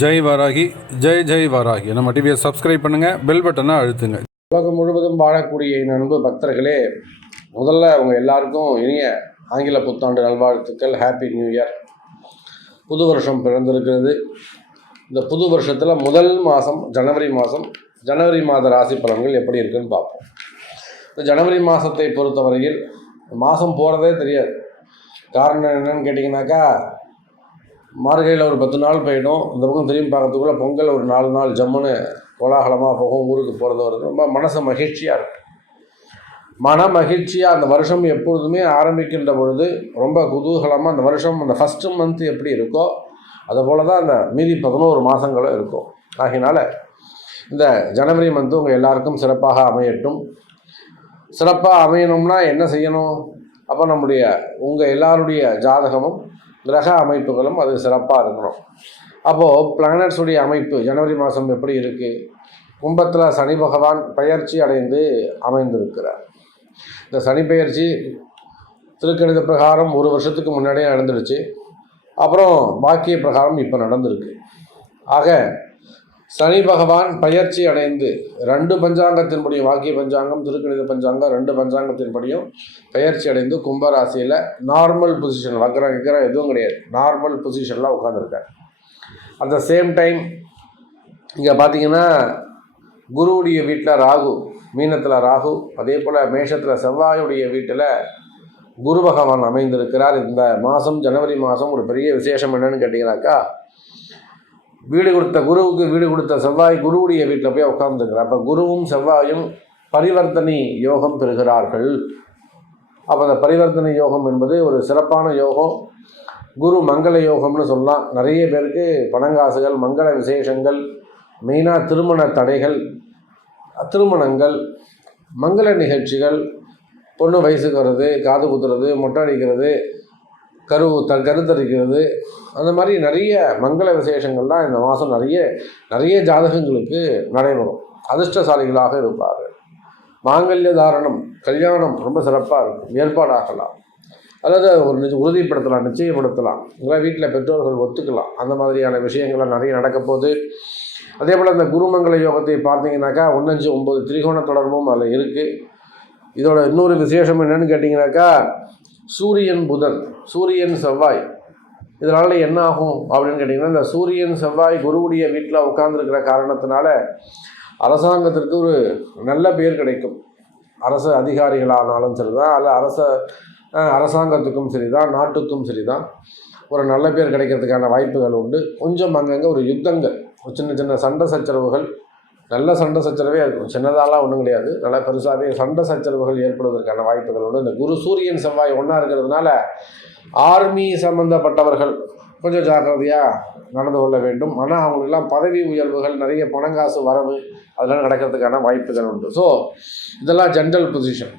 ஜெய் வாராகி, ஜெய் ஜெய் வாராகி. நம்ம டிவியை சப்ஸ்கிரைப் பண்ணுங்கள், பெல் பட்டனை அழுத்துங்க. உலகம் முழுவதும் வாழக்கூடிய அன்பு பக்தர்களே, முதல்ல அவங்க எல்லாருக்கும் இனிய ஆங்கில புத்தாண்டு நல்வாழ்த்துக்கள். Happy new year. புது வருஷம் பிறந்திருக்கிறது. இந்த புது வருஷத்தில் முதல் மாதம் ஜனவரி மாத ராசி பலன்கள் எப்படி இருக்குன்னு பார்ப்போம். இந்த ஜனவரி மாதத்தை பொறுத்தவரையில் மாதம் போகிறதே தெரியாது. காரணம் என்னன்னு கேட்டிங்கனாக்கா, மார்கழியில் ஒரு 10 நாள் போயிடும். இந்த பக்கம் திரும்பி பார்க்கறதுக்குள்ளே பொங்கல் ஒரு 4 நாள் ஜம்முன்னு கோலாகலமாக போகும். ஊருக்கு போகிறது வருது ரொம்ப மனசு மகிழ்ச்சியாக இருக்கும். மகிழ்ச்சியாக அந்த வருஷம் எப்பொழுதுமே ஆரம்பிக்கின்ற பொழுது ரொம்ப குதூகலமாக அந்த வருஷம் அந்த ஃபஸ்ட்டு மந்த் எப்படி இருக்கோ அதுபோல் தான் அந்த மீதி 11 மாதங்களும் இருக்கும். ஆகையினால் இந்த ஜனவரி மந்த்து உங்கள் எல்லாருக்கும் சிறப்பாக அமையட்டும். சிறப்பாக அமையணும்னா என்ன செய்யணும்? அப்போ உங்கள் எல்லாருடைய ஜாதகமும் கிரக அமைப்புகளும் அது சிறப்பாக இருக்கணும். அப்போது பிளானட்ஸுடைய அமைப்பு ஜனவரி மாதம் எப்படி இருக்குது? கும்பத்தில் சனி பகவான் பெயர்ச்சி அடைந்து அமைந்திருக்கிறார். இந்த சனி பெயர்ச்சி திருக்கணித பிரகாரம் ஒரு வருஷத்துக்கு முன்னாடியே நடந்துடுச்சு. அப்புறம் பாக்கிய பிரகாரம் இப்போ நடந்திருக்கு. ஆக சனி பகவான் பெயர்ச்சி அடைந்து 2 பஞ்சாங்கத்தின்படியும், வாக்கிய பஞ்சாங்கம் திருக்கணித பஞ்சாங்கம் 2 பஞ்சாங்கத்தின்படியும் பெயர்ச்சி அடைந்து கும்பராசியில் நார்மல் பொசிஷன், வக்கரம் எதுவும் கிடையாது, நார்மல் பொசிஷனில் உட்காந்துருக்கார். அட் த சேம் டைம் இங்கே பார்த்தீங்கன்னா குருவுடைய வீட்டில் ராகு, மீனத்தில் ராகு, அதே போல் மேஷத்தில் செவ்வாயுடைய வீட்டில் குரு பகவான் அமைந்திருக்கிறார். இந்த மாதம் ஜனவரி மாதம் ஒரு பெரிய விசேஷம் என்னன்னு கேட்டிங்கனாக்கா, குருவுக்கு வீடு கொடுத்த செவ்வாய் குருவுடைய வீட்டில் போய் உட்கார்ந்துருக்கிறார். அப்போ குருவும் செவ்வாயும் பரிவர்த்தனை யோகம் பெறுகிறார்கள். அப்போ அந்த பரிவர்த்தனை யோகம் என்பது ஒரு சிறப்பான யோகம். குரு மங்கள யோகம்னு சொல்லலாம். நிறைய பேருக்கு பணங்காசுகள், மங்கள விசேஷங்கள், மெயினாக திருமண தடைகள், திருமணங்கள், மங்கள நிகழ்ச்சிகள், பொண்ணு வயசுக்கு வர்றது, காது குத்துறது, மொட்டை அடிக்கிறது, கருத்தரிக்கிறது, அந்த மாதிரி நிறைய மங்கள விசேஷங்கள்லாம் இந்த மாதம் நிறைய ஜாதகங்களுக்கு நடைபெறும். அதிர்ஷ்டசாலிகளாக இருப்பார்கள். மாங்கல்ய தாரணம், கல்யாணம் ரொம்ப சிறப்பாக இருக்கும், ஏற்பாடாகலாம், அல்லது ஒரு உறுதிப்படுத்தலாம், நிச்சயப்படுத்தலாம், இல்லை வீட்டில் பெற்றோர்கள் ஒத்துக்கலாம். அந்த மாதிரியான விஷயங்கள்லாம் நிறைய நடக்க போகுது. அதே போல் இந்த குருமங்கள யோகத்தை பார்த்தீங்கன்னாக்கா 1-5-9 திரிகோண தொடர்பும் அதில் இருக்குது. இதோட இன்னொரு விசேஷம் என்னென்னு கேட்டிங்கனாக்கா, சூரியன் புதன், சூரியன் செவ்வாய், இதனால் என்ன ஆகும் அப்படின்னு கேட்டிங்கன்னா, இந்த சூரியன் செவ்வாய் குருவுடைய வீட்டில் உட்கார்ந்துருக்கிற காரணத்தினால அரசாங்கத்திற்கு ஒரு நல்ல பேர் கிடைக்கும். அரசு அதிகாரிகளானாலும் சரி தான், அல்ல அரசாங்கத்துக்கும் சரி தான், நாட்டுக்கும் சரி தான், ஒரு நல்ல பேர் கிடைக்கிறதுக்கான வாய்ப்புகள் உண்டு. கொஞ்சம் அங்கங்கே ஒரு யுத்தங்கள், சின்ன சண்டை சச்சரவுகள், நல்ல சண்டை சச்சரவே இருக்கும், சின்னதாலாம் ஒன்றும் கிடையாது, நல்லா பெருசாகவே சண்டை சச்சரவுகள் ஏற்படுவதற்கான வாய்ப்புகள் உண்டு. இந்த குரு சூரியன் செவ்வாய் ஒன்றா இருக்கிறதுனால ஆர்மி சம்மந்தப்பட்டவர்கள் கொஞ்சம் ஜாக்கிரதையாக நடந்து கொள்ள வேண்டும். ஆனால் அவங்களுக்கெல்லாம் பதவி உயர்வுகள், நிறைய பணங்காசு வரவு அதெல்லாம் நடக்கிறதுக்கான வாய்ப்புகள் உண்டு. ஸோ இதெல்லாம் ஜென்ரல் பொசிஷன்.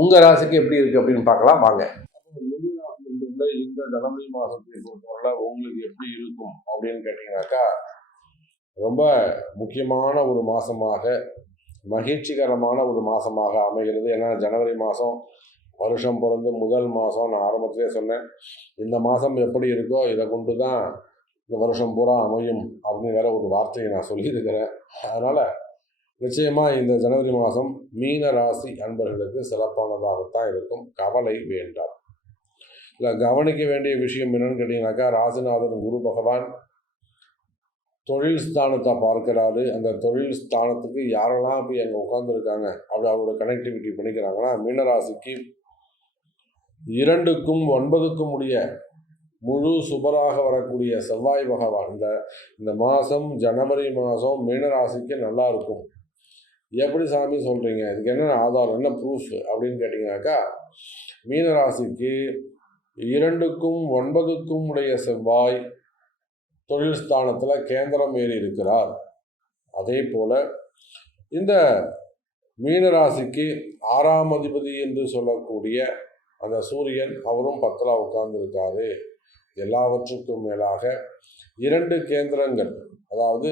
உங்கள் ராசிக்கு எப்படி இருக்குது அப்படின்னு பார்க்கலாம் வாங்க. இந்த ஜனவரி மாதத்தை பொறுத்தவரை உங்களுக்கு எப்படி இருக்கும் அப்படின்னு கேட்டிங்கனாக்கா, ரொம்ப முக்கியமான ஒரு மாதமாக, மகிழ்ச்சிகரமான ஒரு மாதமாக அமைகிறது. ஏன்னா ஜனவரி மாதம் வருஷம் பிறந்து முதல் மாதம். நான் ஆரம்பத்திலே சொன்னேன், இந்த மாதம் எப்படி இருக்கோ இதை கொண்டு தான் இந்த வருஷம் பூரா அமையும் அப்படின்னு வேற ஒரு வார்த்தையை நான் சொல்லியிருக்கிறேன். அதனால் நிச்சயமாக இந்த ஜனவரி மாதம் மீன ராசி அன்பர்களுக்கு சிறப்பானதாகத்தான் இருக்கும். கவலை வேண்டாம். இல்லை, கவனிக்க வேண்டிய விஷயம் என்னன்னு கேட்டிங்கனாக்கா, ராசிநாதன் குரு பகவான் தொழில் ஸ்தானத்தை பார்க்கிறாரு. அந்த தொழில் ஸ்தானத்துக்கு யாரெல்லாம் போய் அங்கே உட்காந்துருக்காங்க அப்படி அவரோட கனெக்டிவிட்டி பண்ணிக்கிறாங்கன்னா, மீனராசிக்கு 2க்கும் 9க்கும் உடைய முழு சுபராக வரக்கூடிய செவ்வாய் பகவான் இந்த மாதம் ஜனவரி மாதம் மீனராசிக்கு நல்லா இருக்கும். எப்படி சாமி சொல்கிறீங்க? இதுக்கு என்ன ஆதாரம், என்ன ப்ரூஃப் அப்படின்னு கேட்டிங்கனாக்கா, மீனராசிக்கு 2க்கும் 9க்கும் உடைய செவ்வாய் தொழில் ஸ்தானத்தில் கேந்திரம் ஏறி இருக்கிறார். அதே போல் இந்த மீனராசிக்கு 6ஆம் அதிபதி என்று சொல்லக்கூடிய அந்த சூரியன், அவரும் 10ல் உட்கார்ந்துருக்காரு. எல்லாவற்றுக்கும் மேலாக 2 கேந்திரங்கள், அதாவது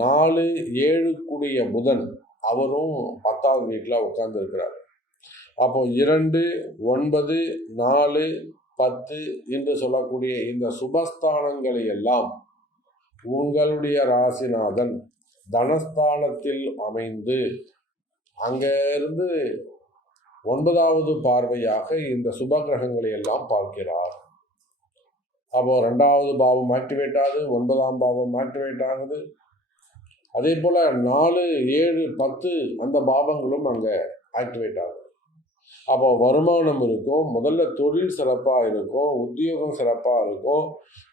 4-7 கூடிய புதன், அவரும் 10ஆவது வீட்டில் உட்கார்ந்துருக்கிறார். அப்போ 2, 9, 4, 10 என்று சொல்லக்கூடிய இந்த சுபஸ்தானங்களை எல்லாம் உங்களுடைய ராசிநாதன் தனஸ்தானத்தில் அமைந்து அங்கிருந்து 9வது பார்வையாக இந்த சுப கிரகங்களை எல்லாம் பார்க்கிறார். அப்போ 2வது பாவம் ஆக்டிவேட் ஆகுது, 9ஆம் பாவம் ஆக்டிவேட் ஆகுது. அதே போல் 4, 7, 10 அந்த பாவங்களும் அங்கே ஆக்டிவேட் ஆகுது. அப்போ வருமானம் இருக்கும், முதல்ல தொழில் சிறப்பாக இருக்கும், உத்தியோகம் சிறப்பாக இருக்கும்,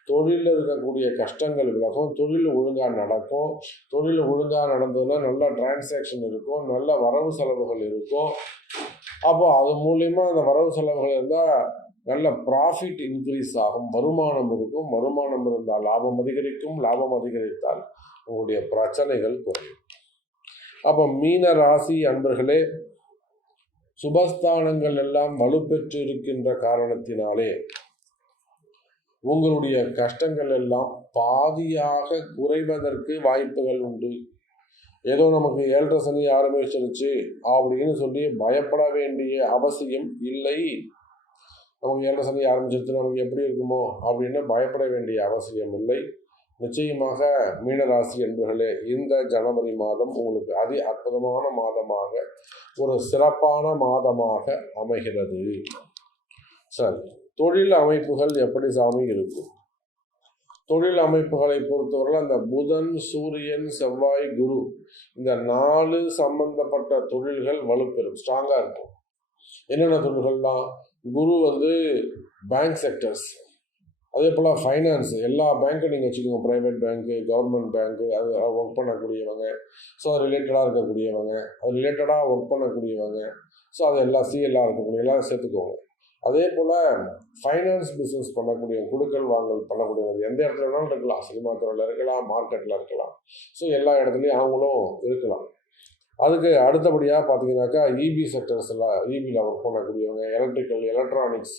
தொழிலில் இருக்கக்கூடிய கஷ்டங்கள் விலகும், தொழில் ஒழுங்காக நடக்கும். தொழில் ஒழுங்காக நடந்ததுன்னா நல்ல டிரான்சாக்ஷன் இருக்கும், நல்ல வரவு செலவுகள் இருக்கும். அப்போ அது மூலயமா அந்த வரவு செலவுகள் இருந்தால் நல்ல ப்ராஃபிட் இன்க்ரீஸ் ஆகும், வருமானம் இருக்கும். வருமானம் இருந்தால் லாபம் அதிகரிக்கும், லாபம் அதிகரித்தால் உங்களுடைய பிரச்சனைகள் குறையும். அப்போ மீன ராசி அன்பர்களே, சுபஸ்தானங்கள் எல்லாம் வலுப்பெற்று இருக்கின்ற காரணத்தினாலே உங்களுடைய கஷ்டங்கள் எல்லாம் பாதியாக குறைவதற்கு வாய்ப்புகள் உண்டு. ஏதோ நமக்கு 7.5 சனி ஆரம்பிச்சிருச்சு அப்படின்னு சொல்லி பயப்பட வேண்டிய அவசியம் இல்லை. நமக்கு 7.5 சனி ஆரம்பிச்சிருச்சு, நமக்கு எப்படி இருக்குமோ அப்படின்னு பயப்பட வேண்டிய அவசியம் இல்லை. நிச்சயமாக மீனராசி என்பர்களே, இந்த ஜனவரி மாதம் உங்களுக்கு அதி அற்புதமான மாதமாக, ஒரு சிறப்பான மாதமாக அமைகிறது. சரி, தொழில் அமைப்புகள் எப்படி சாமி இருக்கும்? தொழில் அமைப்புகளை பொறுத்தவரை அந்த புதன், சூரியன், செவ்வாய், குரு இந்த 4 சம்பந்தப்பட்ட தொழில்கள் வலுப்பெறும், ஸ்ட்ராங்காக இருக்கும். என்னென்ன தொழில்கள்லாம்? குரு பேங்க் செக்டர்ஸ், அதே போல் ஃபைனான்ஸ், எல்லா பேங்க்கும் நீங்கள் வச்சுக்கோங்க, ப்ரைவேட் பேங்க்கு, கவர்மெண்ட் பேங்க்கு, அது ஒர்க் பண்ணக்கூடியவங்க, ஸோ அது ரிலேட்டடாக இருக்கக்கூடியவங்க, அது ரிலேட்டடாக ஒர்க் பண்ணக்கூடியவங்க, ஸோ அது எல்லாம் சிஎல்லாக இருக்கக்கூடிய எல்லாம் சேர்த்துக்கோங்க. அதே போல் ஃபைனான்ஸ் பிஸ்னஸ் பண்ணக்கூடிய, கொடுக்கல் வாங்கல் பண்ணக்கூடியவங்க எந்த இடத்துல வேணாலும் இருக்கலாம், சினிமா துறையில் இருக்கலாம், மார்க்கெட்டில் இருக்கலாம், ஸோ எல்லா இடத்துலையும் அவங்களும் இருக்கலாம். அதுக்கு அடுத்தபடியாக பார்த்தீங்கன்னாக்கா இபி செக்டர்ஸில், இபியில் ஒர்க் பண்ணக்கூடியவங்க, எலக்ட்ரிக்கல், எலக்ட்ரானிக்ஸ்,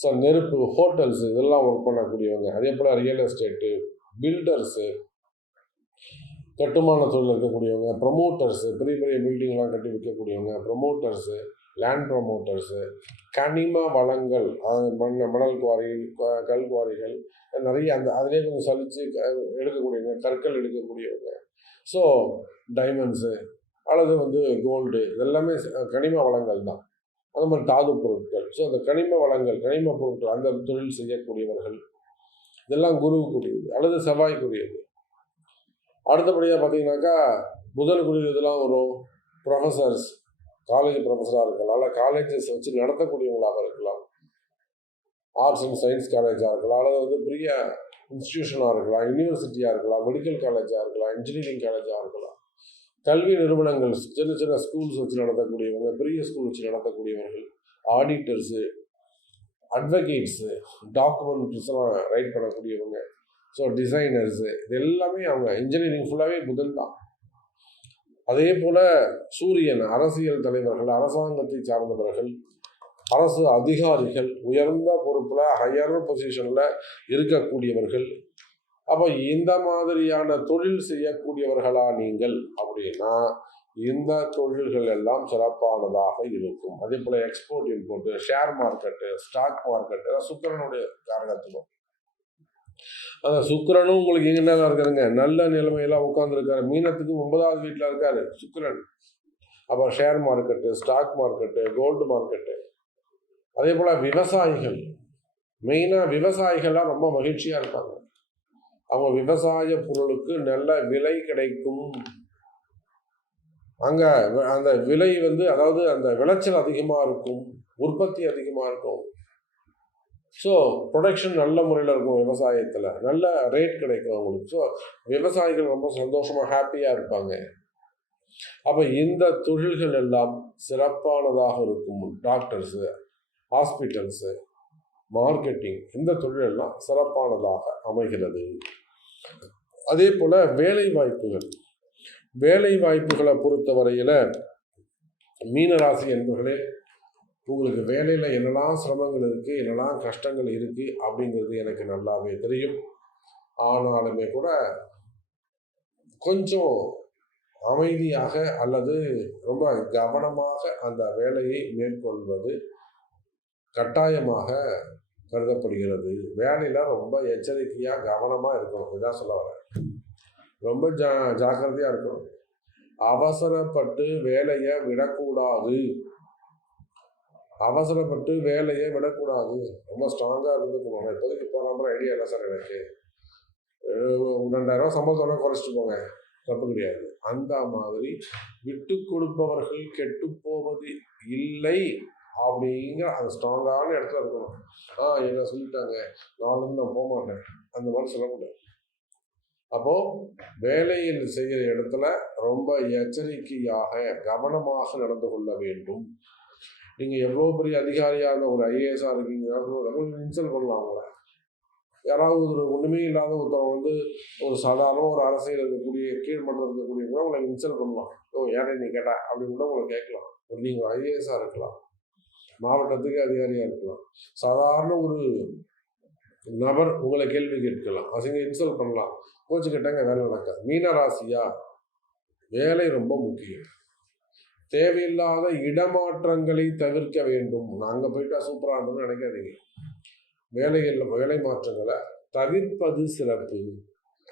ஸோ நெருப்பு, ஹோட்டல்ஸு இதெல்லாம் ஒர்க் பண்ணக்கூடியவங்க. அதே போல் ரியல் எஸ்டேட்டு, பில்டர்ஸு, கட்டுமான தொழில் இருக்கக்கூடியவங்க, ப்ரமோட்டர்ஸு, பெரிய பெரிய பில்டிங்லாம் கட்டி விற்கக்கூடியவங்க, ப்ரமோட்டர்ஸு, லேண்ட் ப்ரமோட்டர்ஸு, கனிம வளங்கள், மணல் குவாரி, கல் குவாரிகள் நிறைய அதிலே கொஞ்சம் சலித்து எடுக்கக்கூடியவங்க, கற்கள் எடுக்கக்கூடியவங்க, ஸோ டைமண்ட்ஸு அல்லது கோல்டு, இதெல்லாமே கனிம வளங்கள் தான். அது மாதிரி தாது பொருட்கள், ஸோ அந்த கனிம வளங்கள், கனிம பொருட்கள் அந்த தொழில் செய்யக்கூடியவர்கள், இதெல்லாம் குருவுக்குரியது அல்லது செவ்வாய்க்குரியது. அடுத்தபடியாக பார்த்தீங்கன்னாக்கா புதனுக்குரிய இதெல்லாம் வரும். ப்ரொஃபஸர்ஸ், காலேஜ் ப்ரொஃபஸராக இருக்கலாம், அல்ல காலேஜஸ் வச்சு நடத்தக்கூடியவங்களாக இருக்கலாம், ஆர்ட்ஸ் அண்ட் சயின்ஸ் காலேஜாக இருக்கலாம், அல்லது பெரிய இன்ஸ்டிடியூஷனாக இருக்கலாம், யூனிவர்சிட்டியாக இருக்கலாம், மெடிக்கல் காலேஜாக இருக்கலாம், இன்ஜினியரிங் காலேஜாக இருக்கலாம், கல்வி நிறுவனங்கள், சின்ன சின்ன ஸ்கூல்ஸ் வச்சு நடத்தக்கூடியவங்க, பெரிய ஸ்கூல் வச்சு நடத்தக்கூடியவர்கள், ஆடிட்டர்ஸு, அட்வொகேட்ஸு, டாக்குமெண்ட்ஸ்லாம் ரைட் பண்ணக்கூடியவங்க, ஸோ டிசைனர்ஸு, இது எல்லாமே அவங்க இன்ஜினியரிங் ஃபுல்லாகவே புதன் தான். அதே போல் சூரியன், அரசியல் தலைவர்கள், அரசாங்கத்தை சார்ந்தவர்கள், அரசு அதிகாரிகள், உயர்ந்த பொறுப்பில் ஹையர் பொசிஷனில் இருக்கக்கூடியவர்கள். அப்போ இந்த மாதிரியான தொழில் செய்யக்கூடியவர்களா நீங்கள் அப்படின்னா இந்த தொழில்கள் எல்லாம் சிறப்பானதாக இருக்கும். அதே போல் export import, share market, stock market, சுக்கிரனுடைய காரகத்துவம். அந்த சுக்கிரனும் உங்களுக்கு எங்கே இருக்காருங்க, நல்ல நிலைமையெல்லாம் உட்காந்துருக்காரு. மீனத்துக்கு 9வது வீட்டில் இருக்காரு சுக்கிரன். அப்போ share market, stock market, gold market, அதே போல் விவசாயிகள், மெயினாக விவசாயிகள்லாம் ரொம்ப மகிழ்ச்சியாக இருப்பாங்க. அவங்க விவசாய பொருளுக்கு நல்ல விலை கிடைக்கும். அங்கே அந்த விலை அதாவது அந்த விளைச்சல் அதிகமாக இருக்கும், உற்பத்தி அதிகமாக இருக்கும், ஸோ ப்ரொடக்ஷன் நல்ல முறையில் இருக்கும், விவசாயத்தில் நல்ல ரேட் கிடைக்கும் அவங்களுக்கு. ஸோ விவசாயிகள் ரொம்ப சந்தோஷமாக ஹாப்பியாக இருப்பாங்க. அப்போ இந்த தொழில்கள் எல்லாம் சிறப்பானதாக இருக்கும். டாக்டர்ஸு, ஹாஸ்பிட்டல்ஸு, மார்க்கெட்டிங், இந்த தொழிலெல்லாம் சிறப்பானதாக அமைகிறது. அதே போல் வேலை வாய்ப்புகளை பொறுத்தவரையில் மீனராசி என்பர்களே, உங்களுக்கு வேலையில் என்னெல்லாம் சிரமங்கள் இருக்குது, என்னெல்லாம் கஷ்டங்கள் இருக்குது அப்படிங்கிறது எனக்கு நல்லாவே தெரியும். ஆனாலுமே கூட கொஞ்சம் அமைதியாக அல்லது ரொம்ப கவனமாக அந்த வேலையை மேற்கொள்வது கட்டாயமாக கருதப்படுகிறது. வேலையில் ரொம்ப எச்சரிக்கையாக கவனமாக இருக்கணும். இதுதான் சொல்ல வரேன். ரொம்ப ஜாக்கிரதையாக இருக்கணும். அவசரப்பட்டு வேலையை விடக்கூடாது. ரொம்ப ஸ்ட்ராங்காக இருந்துக்கணும். நான் இப்போதைக்கு போகிற ஐடியா இல்லை சார், எனக்கு 2000 சம்பளத்தோட குறைச்சிட்டு போங்க, தப்பு கிடையாது. அந்த மாதிரி விட்டு கொடுப்பவர்கள் கெட்டு போவது இல்லை அப்படிங்கிற அந்த ஸ்ட்ராங்கான இடத்துல இருக்கணும். என்ன சொல்லிட்டாங்க, நாளைக்கு நான் போக மாட்டேன், அந்த மாதிரி சொல்லக்கூடாது. அப்போது வேலையில் செய்கிற இடத்துல ரொம்ப எச்சரிக்கையாக கவனமாக நடந்து கொள்ள வேண்டும். நீங்கள் எவ்வளோ பெரிய அதிகாரியாக ஒரு ஐஏஎஸ்ஸாக இருக்கீங்க, இன்சல்ட் பண்ணலாம். அவங்கள யாராவது ஒரு ஒன்றுமே இல்லாத ஒருத்தவங்க ஒரு சாதாரண ஒரு அரசியல் இருக்கக்கூடிய கீழ்மட்டம் இருக்கக்கூடிய கூட உங்களை இன்சல்ட் பண்ணலாம். யாரை நீ கேட்டா அப்படின்னு கூட உங்களை கேட்கலாம். நீங்கள் ஐஏஎஸ்ஸாக இருக்கலாம், மாவட்டத்துக்கு அதிகாரியாக இருக்கலாம், சாதாரண ஒரு நபர் உங்களை கேள்வி கேட்கலாம், அசிங்க இன்சல்ட் பண்ணலாம், கோச்சுக்கிட்டாங்க, வேலை நடக்காது. மீன ராசியா, வேலை ரொம்ப முக்கியம். தேவையில்லாத இடமாற்றங்களை தவிர்க்க வேண்டும். நாங்கள் போயிட்டா சூப்பராக இருந்தோம்னு நினைக்காதீங்க. வேலை மாற்றங்களை தவிர்ப்பது சிறப்பு.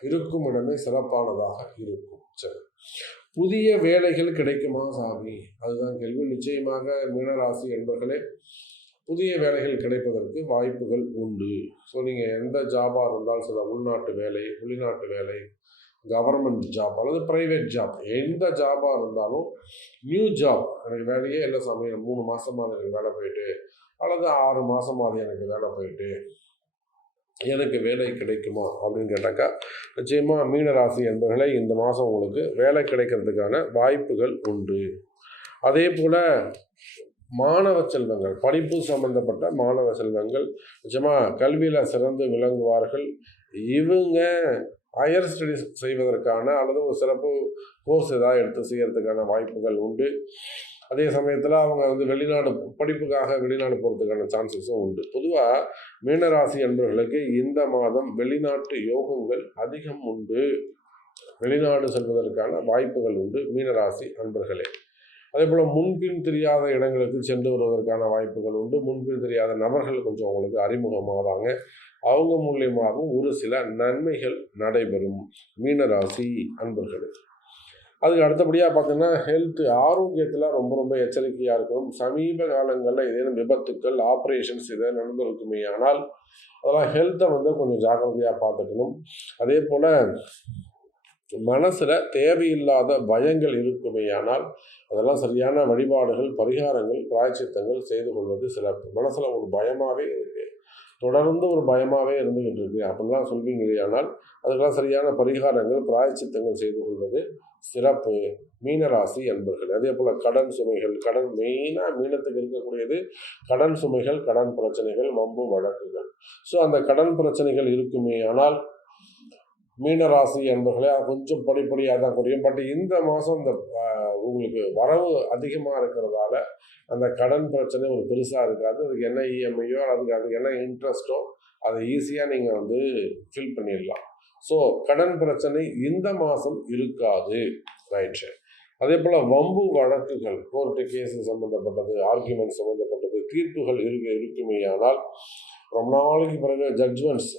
இருக்கும் இடமே சிறப்பானதாக இருக்கும். சரி, புதிய வேலைகள் கிடைக்குமா சாமி? அதுதான் கேள்வி. நிச்சயமாக மீனராசி என்பர்களே, புதிய வேலைகள் கிடைப்பதற்கு வாய்ப்புகள் உண்டு. ஸோ நீங்கள் எந்த ஜாபாக இருந்தாலும் சில உள்நாட்டு வேலை, வெளிநாட்டு வேலை, கவர்மெண்ட் ஜாப் அல்லது ப்ரைவேட் ஜாப், எந்த ஜாபாக இருந்தாலும் நியூ ஜாப், எனக்கு வேலையே இல்லை சாமி, 3 மாதமாக எனக்கு வேலை போயிட்டு, அல்லது 6 மாதமாக எனக்கு வேலை போயிட்டு எனக்கு வேலை கிடைக்குமா அப்படின்னு கேட்டாக்கா, நிச்சயமாக மீனராசி என்பவர்களே, இந்த மாதம் உங்களுக்கு வேலை கிடைக்கிறதுக்கான வாய்ப்புகள் உண்டு. அதே போல் மாணவ செல்வங்கள், படிப்பு சம்பந்தப்பட்ட மாணவ செல்வங்கள் நிச்சயமாக கல்வியில் சிறந்து விளங்குவார்கள். இவங்க ஹையர் ஸ்டடீஸ் செய்வதற்கான அல்லது ஒரு சிறப்பு கோர்ஸ் ஏதாவது எடுத்து செய்கிறதுக்கான வாய்ப்புகள் உண்டு. அதே சமயத்தில் அவங்க வெளிநாடு படிப்புக்காக வெளிநாடு போகிறதுக்கான சான்சஸும் உண்டு. பொதுவாக மீனராசி என்பவர்களுக்கு இந்த மாதம் வெளிநாட்டு யோகங்கள் அதிகம் உண்டு. வெளிநாடு செல்வதற்கான வாய்ப்புகள் உண்டு மீனராசி அன்பர்களே. அதே போல் முன்பின் தெரியாத இடங்களுக்கு சென்று வருவதற்கான வாய்ப்புகள் உண்டு. முன்பின் தெரியாத நபர்கள் கொஞ்சம் அவங்களுக்கு அறிமுகமாவாங்க. அவங்க மூலியமாகவும் ஒரு சில நன்மைகள் நடைபெறும் மீனராசி அன்பர்களே. அதுக்கு அடுத்தபடியாக பார்த்தீங்கன்னா ஹெல்த், ஆரோக்கியத்தில் ரொம்ப ரொம்ப எச்சரிக்கையாக இருக்கணும். சமீப காலங்களில் ஏதேனும் விபத்துக்கள், ஆப்ரேஷன்ஸ் ஏதாவது நடந்திருக்குமே ஆனால் அதெல்லாம் ஹெல்த்தை கொஞ்சம் ஜாக்கிரதையாக பார்த்துக்கணும். அதே போல் மனசில் தேவையில்லாத பயங்கள் இருக்குமே ஆனால் அதெல்லாம் சரியான வழிபாடுகள், பரிகாரங்கள், பிராயச்சித்தங்கள் செய்து கொள்வது சிறப்பு. மனசில் ஒரு பயமாகவே இருக்குது, தொடர்ந்து ஒரு பயமாகவே இருந்துகிட்டு இருக்கு அப்படின்லாம் சொல்வீங்களே, ஆனால் அதுக்கெல்லாம் சரியான பரிகாரங்கள், பிராயச்சித்தங்கள் செய்து கொள்வது சிறப்பு மீனராசி என்பர்கள். அதே போல் கடன் சுமைகள், கடன் மெயினாக மீனத்துக்கு இருக்கக்கூடியது கடன் சுமைகள், கடன் பிரச்சனைகள், வம்பு வழக்குகள். ஸோ அந்த கடன் பிரச்சனைகள் இருக்குமே ஆனால் மீனராசி என்பர்களே கொஞ்சம் படிப்படியாக தான் குறையும். பட் இந்த மாதம் இந்த உங்களுக்கு வரவு அதிகமாக இருக்கிறதால அந்த கடன் பிரச்சனை ஒரு பெருசாக இருக்காது. அதுக்கு என்ன இஎம்ஐயோ அதுக்கு என்ன இன்ட்ரெஸ்ட்டோ அதை ஈஸியாக நீங்கள் ஃபில் பண்ணிடலாம். ஸோ கடன் பிரச்சனை இந்த மாதம் இருக்காது. ரைட்டு. அதே போல் வம்பு வழக்குகள், கோர்ட்டு கேஸு சம்மந்தப்பட்டது, ஆர்கியூமெண்ட் சம்மந்தப்பட்டது, தீர்ப்புகள் இருக்குமே ஆனால் ரொம்ப நாளைக்கு பிறகு ஜட்ஜ்மெண்ட்ஸ்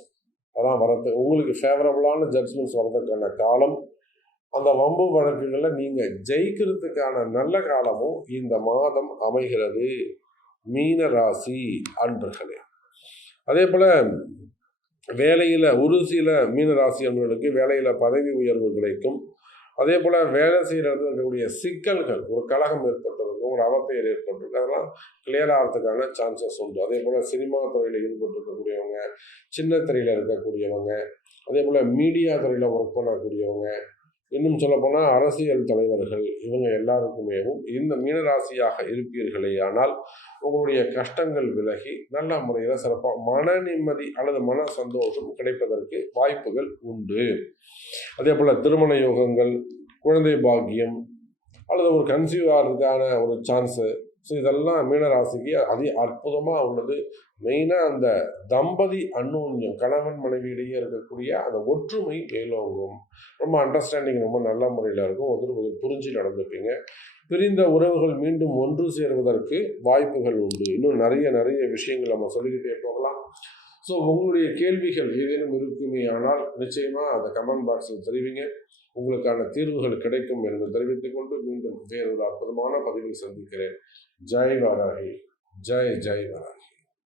அதான் வரது, உங்களுக்கு ஃபேவரபுளான ஜட்ஜ்மெண்ட்ஸ் வரதுக்கான காலம். அந்த வம்பு வழக்குகளில் நீங்கள் ஜெயிக்கிறதுக்கான நல்ல காலமும் இந்த மாதம் அமைகிறது மீனராசி அன்பர்களே. அதே போல் வேலையில் ஒரு சில மீனராசி அன்பர்களுக்கு வேலையில் பதவி உயர்வு கிடைக்கும். அதே போல் வேலை செய்கிற இடத்துல இருக்கக்கூடிய சிக்கல்கள், ஒரு கலகம் ஏற்பட்டிருக்கும், ஒரு அவப்பெயர் ஏற்பட்டிருக்கும், அதெல்லாம் கிளியர் ஆகிறதுக்கான சான்சஸ் உண்டு. அதே போல் சினிமா துறையில் ஈடுபட்டு இருக்கக்கூடியவங்க, சின்ன திரையில் இருக்கக்கூடியவங்க, அதே போல் மீடியா துறையில் ஒர்க் பண்ணக்கூடியவங்க, இன்னும் சொல்லப்போனால் அரசியல் தலைவர்கள், இவங்க எல்லாருக்குமே இந்த மீனராசியாக இருப்பீர்களே ஆனால் உங்களுடைய கஷ்டங்கள் விலகி நல்ல முறையில் சிறப்பாக மன நிம்மதி அல்லது மன சந்தோஷம் கிடைப்பதற்கு வாய்ப்புகள் உண்டு. அதே போல் திருமண யோகங்கள், குழந்தை பாக்கியம் அல்லது ஒரு கன்சீவ் ஆகிறதுக்கான ஒரு சான்ஸு, ஸோ இதெல்லாம் மீனராசிக்கு அற்புதமாக உள்ளது. மெயினாக அந்த தம்பதி அந்யோன்யம், கணவன் மனைவியிடையே இருக்கக்கூடிய அந்த ஒற்றுமை மேலோங்கும். ரொம்ப அண்டர்ஸ்டாண்டிங் ரொம்ப நல்ல முறையில் இருக்கும். புரிஞ்சு நடந்துப்பீங்க. பிரிந்த உறவுகள் மீண்டும் ஒன்று சேருவதற்கு வாய்ப்புகள் உண்டு. இன்னும் நிறைய நிறைய விஷயங்கள் நம்ம சொல்லிக்கிட்டே போகலாம். ஸோ உங்களுடைய கேள்விகள் ஏதேனும் இருக்குமே ஆனால் நிச்சயமாக அதை கமெண்ட் பாக்ஸில் தெரிவிங்க. உங்களுக்கான தீர்வுகள் கிடைக்கும் என்று தெரிவித்துக் கொண்டு மீண்டும் வேறொரு அற்புதமான பதிவில் சந்திக்கிறேன். ஜெய் வாராகி, ஜெய் ஜெய் வாராகி.